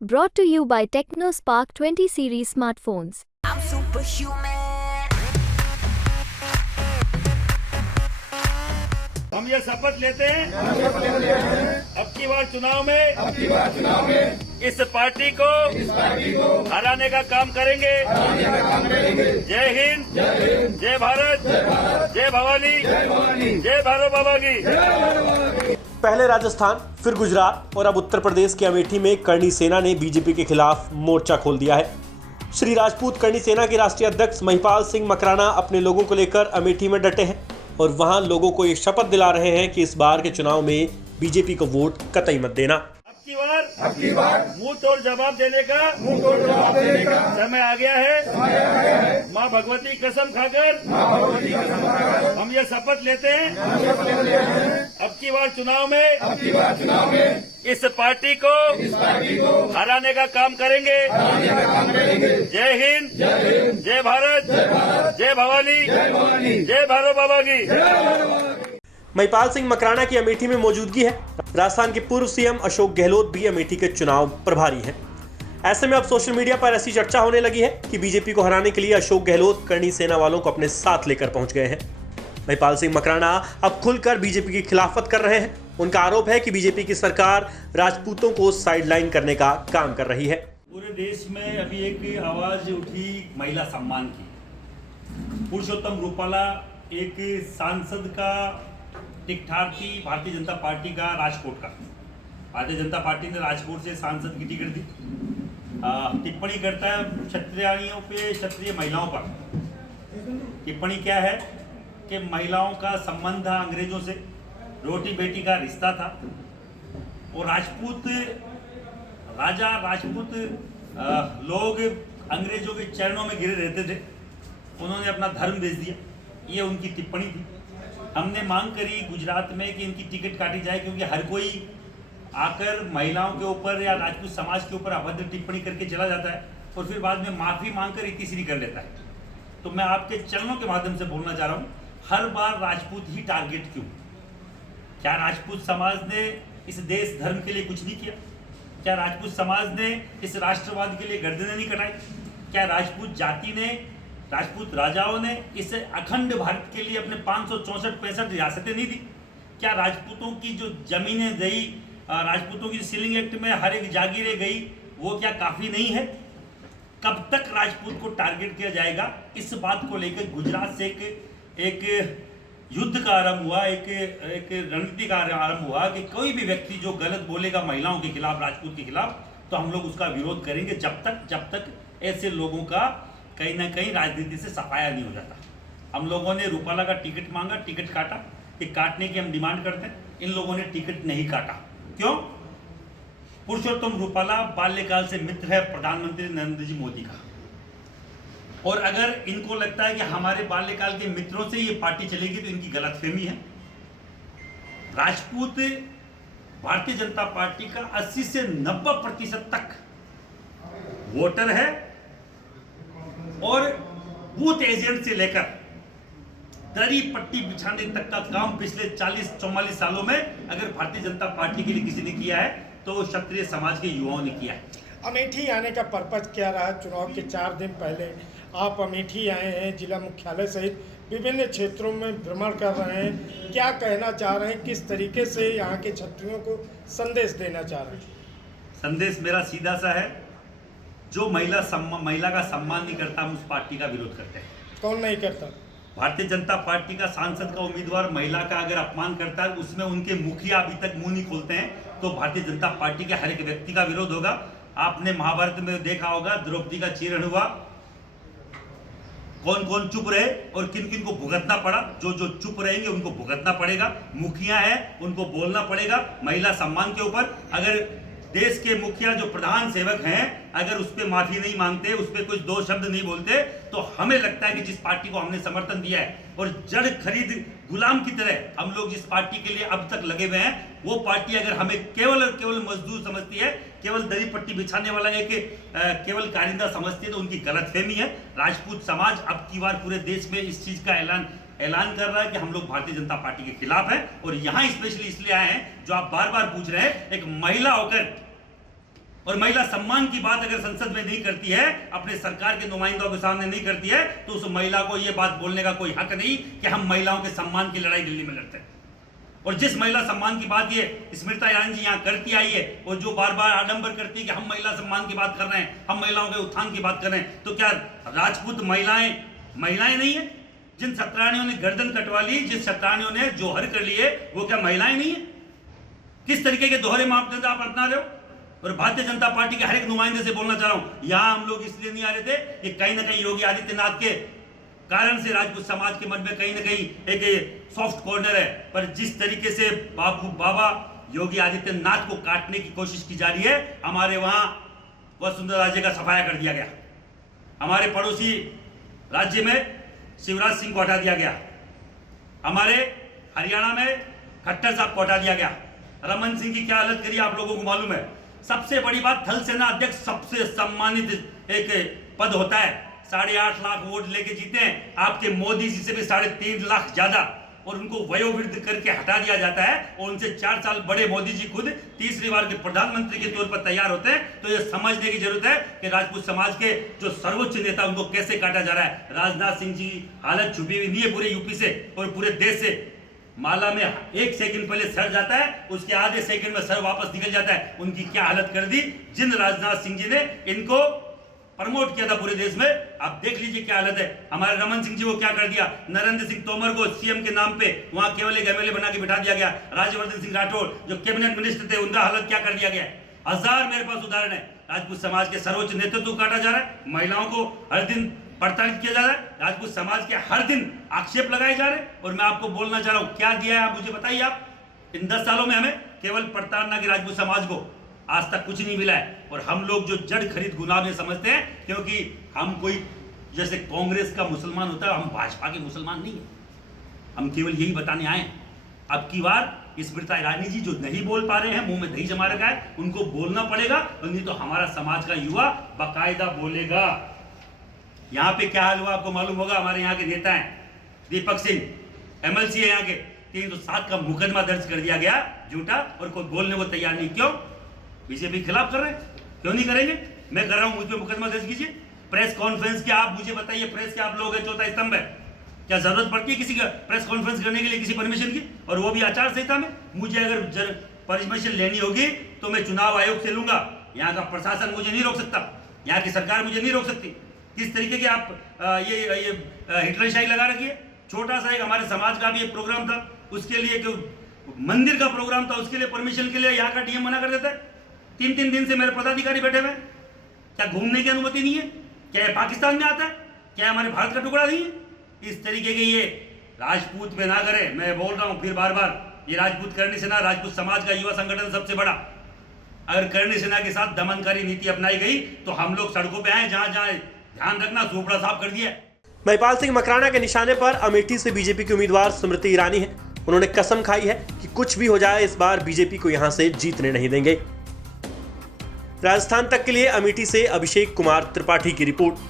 Brought to you by TechnoSpark 20 series smartphones. I'm superhuman. हम ये शपथ लेते हैं अब की बार चुनाव में इस पार्टी को हराने का काम करेंगे। जय हिंद, जय भारत, जय भवानी, जय भैरव बाबा की। पहले राजस्थान, फिर गुजरात और अब उत्तर प्रदेश के अमेठी में करणी सेना ने बीजेपी के खिलाफ मोर्चा खोल दिया है। श्री राजपूत करणी सेना के राष्ट्रीय अध्यक्ष महिपाल सिंह मकराना अपने लोगों को लेकर अमेठी में डटे हैं और वहां लोगों को ये शपथ दिला रहे हैं कि इस बार के चुनाव में बीजेपी को वोट कतई मत देना। अब की बार मुंह तोड़ जवाब देने का समय आ गया है। माँ भगवती कसम खाकर हम ये शपथ लेते हैं अब की बार चुनाव में इस पार्टी को हराने का काम करेंगे। जय हिंद, जय भारत, जय भवानी, जय भैरव बाबा की। महिपाल सिंह मकराना की अमेठी में मौजूदगी है। राजस्थान के पूर्व सीएम अशोक गहलोत भी अमेठी के चुनाव प्रभारी हैं। ऐसे में अब सोशल मीडिया पर ऐसी चर्चा होने लगी है कि बीजेपी को हराने के लिए अशोक गहलोत करणी सेना वालों को अपने साथ लेकर पहुंच गए हैं। महिपाल सिंह मकराना अब खुलकर बीजेपी की खिलाफत कर रहे हैं। उनका आरोप है कि बीजेपी की सरकार राजपूतों को साइडलाइन करने का काम कर रही है। पूरे देश में अभी एक आवाज उठी महिला सम्मान की। पुरुषोत्तम रूपाला एक सांसद का टिकठाक थी भारतीय जनता पार्टी का राजकोट का। भारतीय जनता पार्टी ने राजकोट से सांसद की टिकट दी। टिप्पणी करता है क्षत्रियाणियों पे, क्षत्रिय महिलाओं पर। टिप्पणी क्या है कि महिलाओं का संबंध था अंग्रेजों से, रोटी बेटी का रिश्ता था और राजपूत राजा, राजपूत लोग अंग्रेजों के चरणों में गिरे रहते थे। उन्होंने अपना धर्म बेच दिया। ये उनकी टिप्पणी थी। हमने मांग करी गुजरात में कि इनकी टिकट काटी जाए, क्योंकि हर कोई आकर महिलाओं के ऊपर या राजपूत समाज के ऊपर अभद्र टिप्पणी करके चला जाता है और फिर बाद में माफी मांगकर इतिश्री कर लेता है। तो मैं आपके चरणों के माध्यम से बोलना चाह रहा हूँ, हर बार राजपूत ही टारगेट क्यों? क्या राजपूत समाज ने इस देश धर्म के लिए कुछ नहीं किया? क्या राजपूत समाज ने इस राष्ट्रवाद के लिए गर्दनें नहीं कटाई? क्या राजपूत जाति ने, राजपूत राजाओं ने इस अखंड भारत के लिए अपने 564-65 रियासतें नहीं दी? क्या राजपूतों की जो जमीनें गई, राजपूतों की सीलिंग एक्ट में हर एक जागीरें गई, वो क्या काफ़ी नहीं है? कब तक राजपूत को टारगेट किया जाएगा? इस बात को लेकर गुजरात से एक युद्ध का आरंभ हुआ, एक रणनीति का आरंभ हुआ कि कोई भी व्यक्ति जो गलत बोलेगा महिलाओं के खिलाफ, राजपूत के खिलाफ, तो हम लोग उसका विरोध करेंगे जब तक ऐसे लोगों का कहीं ना कहीं राजनीति से सफाया नहीं हो जाता। हम लोगों ने रूपाला का टिकट मांगा, टिकट काटा। कि काटने की हम डिमांड करते हैं। इन लोगों ने टिकट नहीं काटा। क्यों? पुरुषोत्तम रूपाला बाल्यकाल से मित्र है प्रधानमंत्री नरेंद्र जी मोदी का, और अगर इनको लगता है कि हमारे बाल्यकाल के मित्रों से ये पार्टी चलेगी तो इनकी गलतफहमी है। राजपूत भारतीय जनता पार्टी का 80 से 90% तक वोटर है और बूथ एजेंट से लेकर दरी पट्टी बिछाने तक का काम पिछले 40-44 सालों में अगर भारतीय जनता पार्टी के लिए किसी ने किया है तो क्षत्रिय समाज के युवाओं ने किया है। अमेठी आने का पर्पज क्या रहा? चुनाव के 4 दिन पहले आप अमेठी आए हैं, जिला मुख्यालय सहित विभिन्न क्षेत्रों में भ्रमण कर रहे हैं। क्या कहना चाह रहे हैं? किस तरीके से यहाँ के क्षत्रियों को संदेश देना चाह रहे हैं? संदेश मेरा सीधा सा है, जो महिला का सम्मान नहीं करता, हम उस पार्टी का विरोध करते हैं। कौन नहीं करता? भारतीय जनता पार्टी का सांसद का उम्मीदवार महिला का अगर अपमान करता है, उसमें उनके मुखिया अभी तक मुंह नहीं खोलते हैं, तो भारतीय जनता पार्टी के हर एक व्यक्ति का विरोध होगा। आपने महाभारत में देखा होगा, द्रौपदी का चीरण हुआ, कौन कौन चुप रहे और किन किन को भुगतना पड़ा। जो चुप रहेंगे उनको भुगतना पड़ेगा। मुखिया है, उनको बोलना पड़ेगा महिला सम्मान के ऊपर। अगर देश के मुखिया जो प्रधान सेवक हैं, अगर उस पर माफी नहीं मांगते, उस पर कुछ 2 शब्द नहीं बोलते, तो हमें लगता है कि जिस पार्टी को हमने समर्थन दिया है और जड़ खरीद गुलाम की तरह हम लोग जिस पार्टी के लिए अब तक लगे हुए हैं, वो पार्टी अगर हमें केवल और केवल मजदूर समझती है, केवल दरी पट्टी बिछाने वाला एक केवल कारिंदा समझती है, तो उनकी गलतफहमी है। राजपूत समाज अब की बार पूरे देश में इस चीज का ऐलान कर रहा है कि हम लोग भारतीय जनता पार्टी के खिलाफ हैं और यहाँ स्पेशली इसलिए आए हैं, जो आप बार बार पूछ रहे हैं, एक महिला होकर और महिला सम्मान की बात अगर संसद में नहीं करती है, अपने सरकार के नुमाइंदों के सामने नहीं करती है, तो उस महिला को यह बात बोलने का कोई हक नहीं कि हम महिलाओं के सम्मान की लड़ाई दिल्ली में लड़ते हैं। और जिस महिला सम्मान की बात ये स्मृति ईरानी जी यहाँ करती आई है, और जो बार बार आडंबर करती है कि हम महिला सम्मान की बात कर रहे हैं, हम महिलाओं के उत्थान की बात कर रहे हैं, तो क्या राजपूत महिलाएं नहीं है? जिन सत्रानियों ने गर्दन कटवा ली, जिन सत्रानियों ने जोहर कर लिए, वो क्या महिलाएं नहीं है? किस तरीके के दोहरे मापदंड आप अपना रहे हो? और भारतीय जनता पार्टी के हर एक नुमाइंदे से बोलना चाह रहा हूं, यहां हम लोग इसलिए नहीं आ रहे थे कि कहीं ना कहीं योगी आदित्यनाथ के कारण से राजपूत समाज के मन में कहीं ना कहीं एक सॉफ्ट कॉर्नर है, पर जिस तरीके से बाबा योगी आदित्यनाथ को काटने की कोशिश की जा रही है, हमारे वहां वसुंधरा राज्य का सफाया कर दिया गया, हमारे पड़ोसी राज्य में शिवराज सिंह को हटा दिया गया, हमारे हरियाणा में खट्टर साहब को हटा दिया गया, रमन सिंह की क्या हालत करी आप लोगों को मालूम है। सबसे बड़ी बात, थल सेना अध्यक्ष सबसे सम्मानित एक पद होता है, 8.5 लाख वोट लेके जीते हैं, आपके मोदी जी से भी 3.5 लाख ज्यादा, और उनको वयोवृद्ध करके हटा दिया जाता है, और उनसे 4 साल बड़े मोदी जी खुद तीसरी बार के प्रधानमंत्री के तौर पर तैयार होते हैं। तो ये समझने की जरूरत है कि राजपूत समाज के जो सर्वोच्च नेता, उनको कैसे काटा जा रहा है। राजनाथ सिंह जी की हालत छुपी हुई नहीं है पूरे यूपी से और पूरे देश से। माला में 1 सेकंड पहले सर जाता है, उसके आधे सेकंड में सर वापस निकल जाता है। उनकी क्या हालत कर दी जिन राजनाथ सिंह जी ने इनको प्रमोट किया था पूरे देश में। आप देख लीजिए क्या हालत है। हमारे रमन सिंह जी को क्या कर दिया, नरेंद्र सिंह तोमर को सीएम के नाम पे वहां केवल एक एमएलए बना के बिठा दिया गया। राज्यवर्धन सिंह राठौड़ जो कैबिनेट मिनिस्टर थे, उनका हालत क्या कर दिया गया। हजार मेरे पास उदाहरण है। राजपूत समाज के सर्वोच्च नेतृत्व काटा जा रहा है, महिलाओं को हर दिन प्रताड़ित किया जा रहा है, राजपूत समाज के हर दिन आक्षेप लगाए जा रहे हैं। और मैं आपको बोलना चाह रहा हूं, क्या दिया है आप मुझे बताइए। आप इन 10 सालों में हमें केवल प्रताड़ना की राजपूत समाज को आज तक कुछ नहीं मिला है। और हम लोग जो जड़ खरीद गुनाह में समझते हैं, क्योंकि हम कोई जैसे कांग्रेस का मुसलमान होता है, हम भाजपा के मुसलमान नहीं है। हम केवल यही बताने आए। अब की बार स्मृति ईरानी जी जो नहीं बोल पा रहे हैं, मुंह में दही जमा रखा है, उनको बोलना पड़ेगा, नहीं तो हमारा समाज का युवा बाकायदा बोलेगा। यहाँ पे क्या हाल हुआ आपको मालूम होगा। हमारे यहाँ के नेता हैं दीपक सिंह, एमएलसी है यहाँ के, 307 का मुकदमा दर्ज कर दिया गया झूठा, और कोई बोलने को तैयार नहीं। क्यों? बीजेपी के खिलाफ कर रहे हैं, क्यों नहीं करेंगे? मैं कर रहा हूं, मुझ पे मुकदमा दर्ज कीजिए। प्रेस कॉन्फ्रेंस की आप मुझे बताइए, प्रेस के आप लोग हैं चौथा स्तंभ है, क्या जरूरत पड़ती है किसी का प्रेस कॉन्फ्रेंस करने के लिए किसी परमिशन की, और वो भी आचार संहिता में? मुझे अगर परमिशन लेनी होगी तो मैं चुनाव आयोग से लूंगा। यहाँ का प्रशासन मुझे नहीं रोक सकता, यहाँ की सरकार मुझे नहीं रोक सकती। किस तरीके की आप ये हिटलरशाही लगा रखी है। छोटा सा एक हमारे समाज का भी एक प्रोग्राम था, उसके लिए जो मंदिर का प्रोग्राम था, उसके लिए परमिशन के लिए यहाँ का डीएम मना कर देता है। 3 दिन से मेरे पदाधिकारी बैठे हुए। क्या घूमने की अनुमति नहीं है? क्या ये पाकिस्तान में आता है? क्या हमारे भारत का टुकड़ा नहीं है? इस तरीके के ये राजपूत पे ना करें। मैं बोल रहा हूं फिर बार बार, ये राजपूत करनी सेना, राजपूत समाज का युवा संगठन सबसे बड़ा, अगर करनी सेना के साथ दमनकारी नीति अपनाई गई तो हम लोग सड़कों पे आए। जहां जहां ध्यान रखना, झोपड़ा साफ कर दिया। महिपाल सिंह मकराना के निशाने पर अमेठी से बीजेपी की उम्मीदवार स्मृति ईरानी है। उन्होंने कसम खाई है कि कुछ भी हो जाए, इस बार बीजेपी को यहां से जीतने नहीं देंगे। राजस्थान तक के लिए अमेठी से अभिषेक कुमार त्रिपाठी की रिपोर्ट।